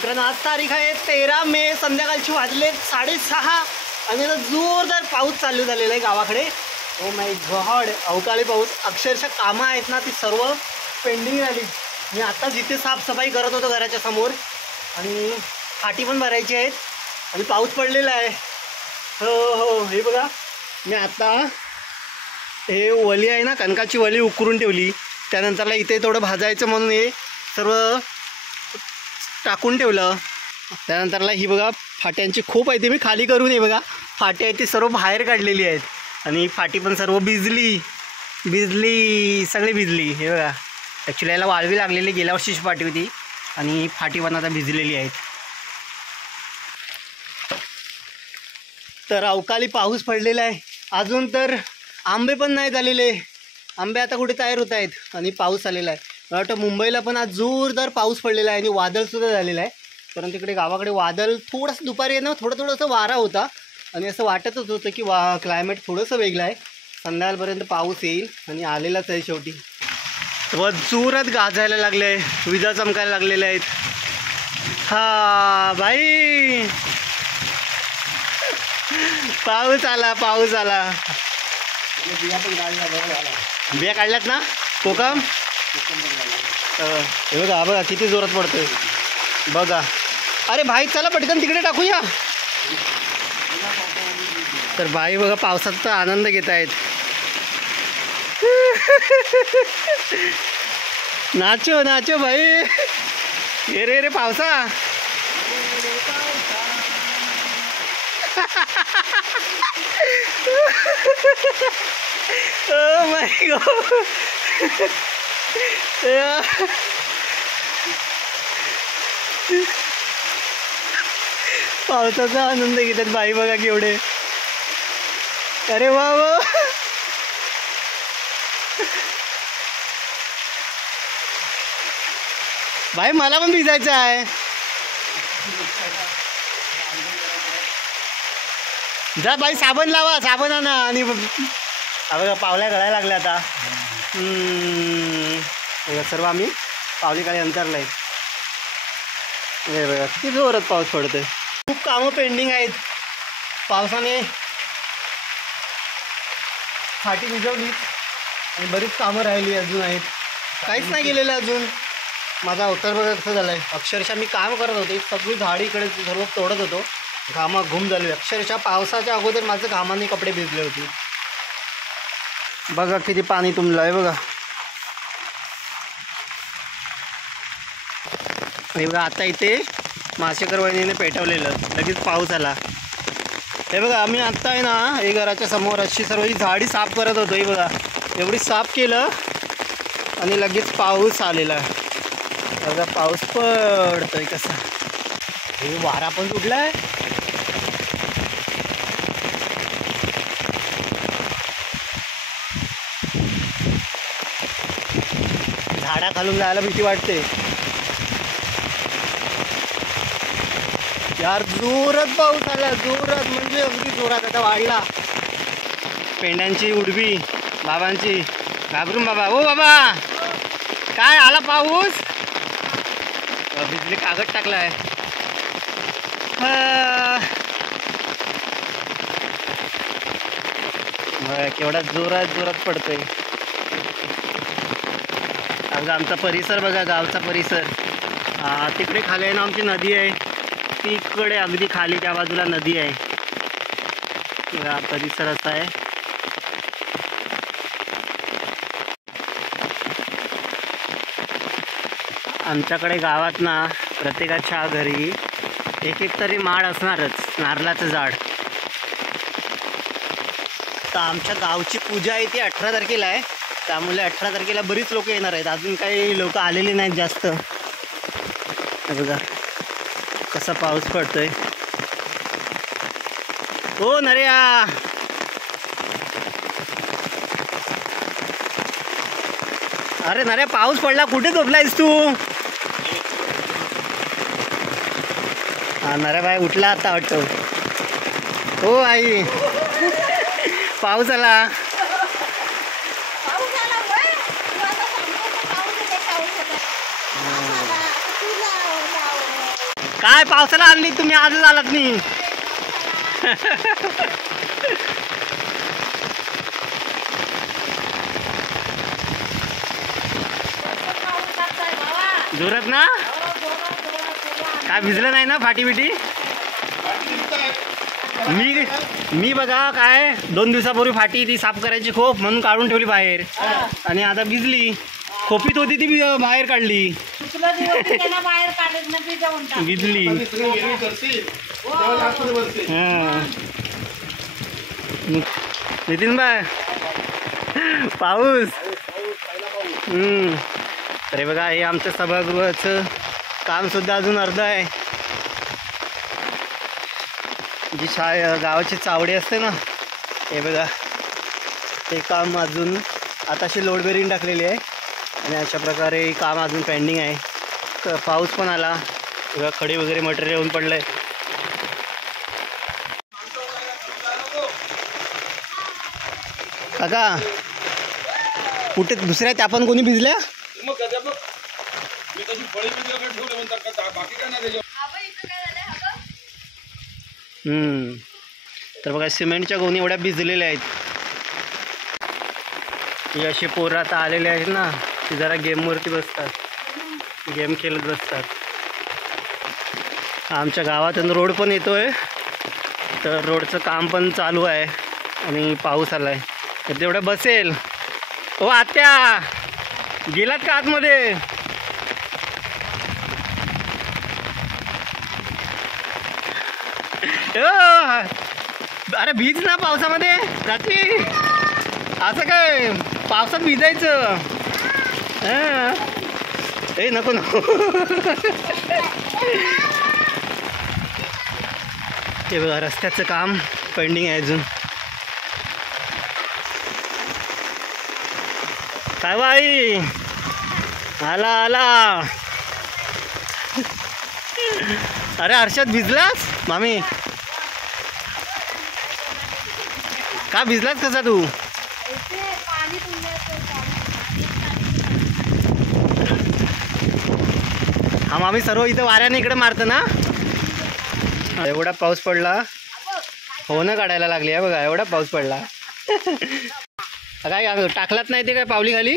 मित्रांनो आज तारीख आहे 13 मे, संध्याकाळची वाजले 6:30 आणि जोरदार पाऊस चालू झालेला आहे गावाकडे. ओ माय गॉड, अवकाळी पाऊस. अक्षरशः कामं आहेत ना ती सर्व पेंडिंग झाली. मी आता जिथे साफसफाई करत होतो घराच्या समोर आणि फाटी पण भरायची आहेत आणि पाऊस पडलेला आहे. हो हो, हे बघा मी आता हे वली आहे ना, कणकाची वली उकरून ठेवली. त्यानंतरला इथे थोडं भाजायचं म्हणून हे सर्व टाकून ठेवलं. त्यानंतरला ही बघा फाट्यांची खूप आहे, ते मी खाली करून हे बघा फाटे आहेत ती सर्व बाहेर काढलेली आहेत आणि फाटी पण सर्व भिजली सगळी भिजली. हे बघा ॲक्च्युली याला वाळवी लागलेली, गेल्या वर्षीची फाटी होती आणि फाटी पण आता भिजलेली आहेत. तर अवकाळी पाऊस पडलेला आहे. अजून तर आंबे पण नाही झालेले, आंबे आता कुठे तयार होत आहेत आणि पाऊस आलेला आहे. मला वाटतं मुंबईला पण आज जोरदार पाऊस पडलेला आहे आणि वादळसुद्धा झालेलं आहे. कारण तिकडे गावाकडे वादळ थोडंसं दुपारी आहे ना, थोडंसं वारा होता आणि असं वाटतच होतं की क्लायमेट थोडंसं वेगळं आहे. संध्याकाळपर्यंत पाऊस येईल आणि आलेलाच आहे शेवटी. व जोरात गाजायला लागले आहे, विजा चमकायला लागलेल्या आहेत. हा बाई, पाऊस आला. बिया काढल्यात ना कोकम. हे बघा किती जोरात पडतोय बघा. अरे भाई चला पटकन तिकडे टाकूया. तर बाई बघा पावसाचा आनंद घेत आहेत. नाचो भाई. ये रे पावसा. Oh my God. पावसाचा आनंद घेतात बाई बघा केवढे. अरे वा वा. भाई मला पण भिजायचं आहे. जा बाई, साबण लावा, साबण आणा. आणि बघा पावल्या गळायला लागल्या आता. सर्व आम्ही पावलीकडे अंतरला आहे. हे बघा किती जोरात पाऊस पडतोय. खूप कामं पेंडिंग आहेत. पावसाने फाटी भिजवली आणि बरीच कामं राहिली अजून आहेत. काहीच नाही गेलेलं अजून. माझा अवतार बघा कसं झालं आहे. अक्षरशः मी काम करत होते, सगळी झाडी इकडे सर्व तोडत होतो, घामा घुम झाली. अक्षरशः पावसाच्या अगोदर माझं घामाने कपडे भिजले होते. बघा किती पाणी तुंबलं आहे बघा. हे बघा आता इथे माशेकर वहिनीने पेटवलेलं, लगेच पाऊस आला. हे बघा आम्ही आत्ता आहे ना, हे घराच्या समोर अशी सर्व ही झाडी साफ करत होतो. हे बघा एवढी साफ केलं आणि लगेच पाऊस आलेला. बघा पाऊस पडतोय कसा. हे वारा पण सुटलाय. झाडा खालून जायला भीती वाटते यार. जोरात पाऊस आला, जोरात म्हणजे अगदी जोरात. आता वाढला. पेंड्यांची उडवी बाबांची. घाबरून बाबा. ओ बाबा काय आला पाऊस. बिजली कागद टाकलाय. केवढा जोरात पडतोय. अगं आमचा परिसर बघा, गावचा परिसर. तिकडे खाली आहे ना आमची नदी आहे, तिकडे अगदी खाली त्या बाजूला नदी आहे. हा परिसर असा आहे. आमच्याकडे गावात ना प्रत्येकाच्या घरी एक तरी माड असणारच, नारळाचं झाड. तर आमच्या गावची पूजा आहे ती 18 तारखेला आहे, त्यामुळे 18 तारखेला बरीच लोक येणार आहेत. अजून काही लोक आलेली नाहीत जास्त. बघा कसा पाऊस पडतोय. हो नर्या, अरे नर्या पाऊस पडला, कुठे झोपलायस तू. हा नर्या बाई उठला आता वाटतं. हो आई पाऊस आला. काय पावसाला आणली तुम्ही, आजच आलात नाही. जोरात ना? काय भिजलं नाही ना फाटी बिटी? मी बघा काय 2 दिवसापूर्वी फाटी ती साफ करायची खोप म्हणून काढून ठेवली बाहेर आणि आता भिजली. खोपीत होती ती बाहेर काढली, भिजली. नितीन बाय पाऊस. अरे बघा हे आमचं सभागृहाचं काम सुद्धा अजून अर्ध आहे. जी गावाची चावडी असते ना, हे बघा ते काम अजून आताशी लोड बेरिंग टाकलेली आहे आणि अशा प्रकारे काम अजून पेंडिंग आहे. तर पाऊस पण आला, बघा खडे वगैरे मटेरियल येऊन पडलं आहे. काका कुठे दुसऱ्या त्या पण कोणी भिजल्या? तर बघा सिमेंटच्या गोणी एवढ्या भिजलेल्या आहेत. हे असे पोरं आता आलेले आहेत ना, ते जरा गेमवरती बसतात, गेम खेळत बसतात. आमच्या गावातून रोड पण येतोय, तर रोडचं काम पण चालू आहे आणि पाऊस आला आहे तर तेवढं बसेल. ओ आत्या गेलात का आतमध्ये? अरे भिज ना पावसामध्ये रात्री, असं काय पावसात भिजायचं? ए नको नको. हे बघा रस्त्याचं काम पेंडिंग आहे अजून. काय बाई आला आला. अरे हर्षद भिजलास? मामी का भिजलास कसा तू? हा मामी सर्व इथं वाऱ्याने इकडे मारतं ना. एवढा पाऊस पडला, होणं काढायला लागली आहे बघा. एवढा पाऊस पडला. काय टाकलात नाही ते काय पावली खाली?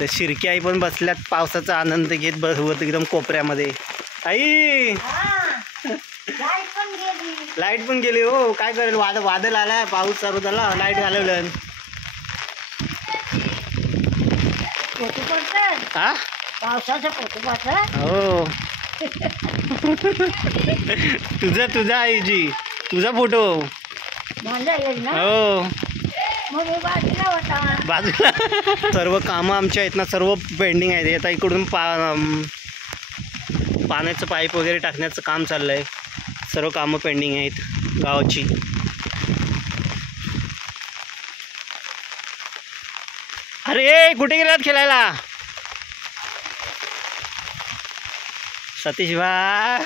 तर शिरकी आई पण बसल्यात पावसाचा आनंद घेत बसवत एकदम कोपऱ्यामध्ये. आई लाईट पण गेली हो, काय करेल? वादळ आलाय, पाऊस चालू झाला, लाईट घालवलं. हा हो. तुझा आईजी तुझा फोटो हो बाजूला. सर्व कामं आमच्या आहेत ना, सर्व पेंडिंग आहेत. आता इकडून पाण्याचं पाईप वगैरे टाकण्याचं काम चाललं आहे. सर्व कामं पेंडिंग आहेत गावाची. अरे कुठे गेलात खेळायला? सतीश भा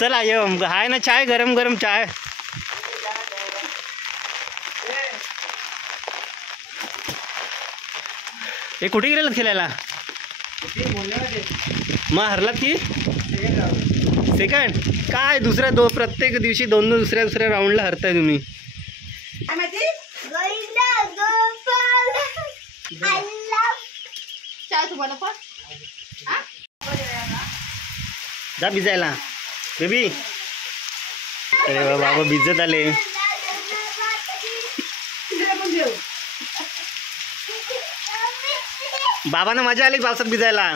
चला ये, हाय ना चाय, गरम गरम चाय. हे कुठे गेलेलात खेळायला? मग हरलात की सेकंड? काय दुसऱ्या प्रत्येक दिवशी दोन दुसऱ्या राऊंडला हरताय तुम्ही. जा भिजायला बेबी. अरे बाबा भिजत आले. बाबांना मजा आली पावसात भिजायला.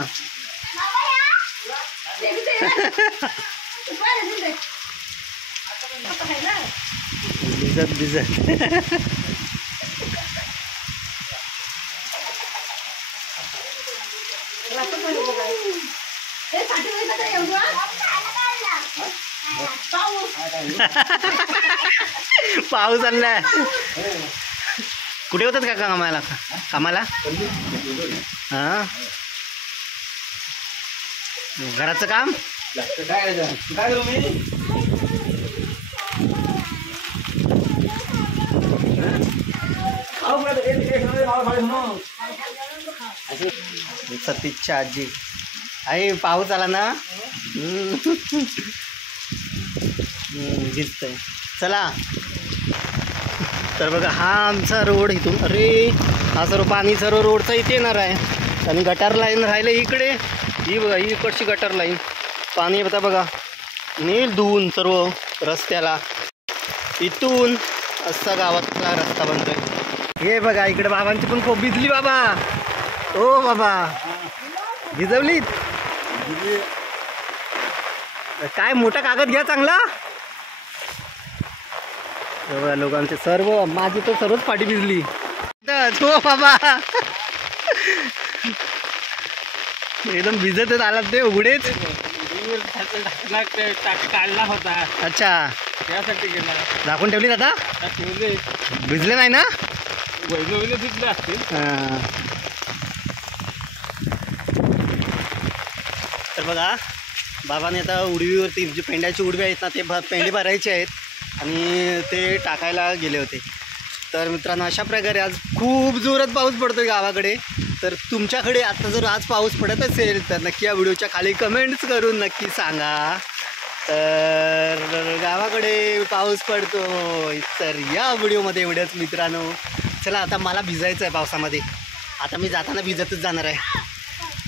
भिजत भिजत पाऊस आणलाय. कुठे होतात का कामाला? कामाला हा घराचं काम. सतीशच्या आजी आई पाऊस आला ना दिसतंय. चला तर बघा हा आमचा रोड इथून. अरे हा सर्व पाणी सर्व रोडचा इथे येणार आहे आणि गटार लाईन राहिले इकडे. ही बघा ही इकडची गटार लाईन पाणी आता बघा नील धुवून सर्व रस्त्याला. इथून असा गावातला रस्ता बनतोय. हे बघा इकडे बाबांची पण खूप भिजली बाबा. ओ बाबा भिजवलीत काय मोठा कागद घ्या चांगला. बघा लोकांचे सर्व माझी तर सर्वच पाठी भिजली. हो बाबा एकदम भिजतच आलात ते उघडेच. काढला होता. अच्छा त्यासाठी गेला झाकून ठेवली आता ठेवले. भिजले नाही ना. वैले भिजले असतील. तर बघा बाबाने आता उडवीवरती जे पेंड्याची उडवी आहेत ना ते पेंडी भरायचे आहेत आणि ते टाकायला गेले होते. तर मित्रांनो अशा प्रकारे आज खूप जोरात पाऊस पडतो आहे गावाकडे. तर तुमच्याकडे आता जर आज पाऊस पडत असेल तर नक्की या व्हिडिओच्या खाली कमेंट्स करून नक्की सांगा. तर गावाकडे पाऊस पडतो तर या व्हिडिओमध्ये एवढंच मित्रांनो. चला आता मला भिजायचं आहे पावसामध्ये. आता मी जाताना भिजतच जाणार आहे.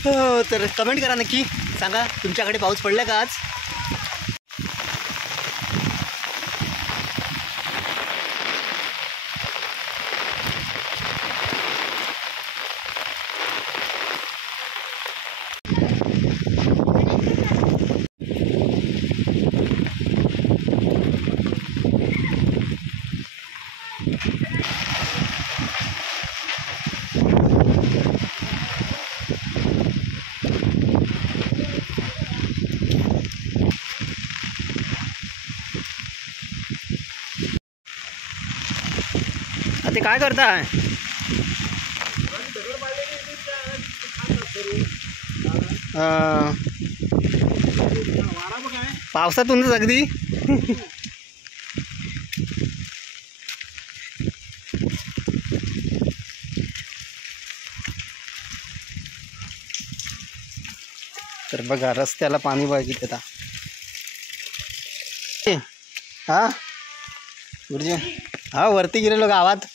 हो तर कमेंट करा नक्की सांगा तुमच्याकडे पाऊस पडला का आज. ते काय करताय. पावसातूनच अगदी तर बघा रस्त्याला पाणी बघितलं आता. हा गुरुजी हा वरती गेलेलो गावात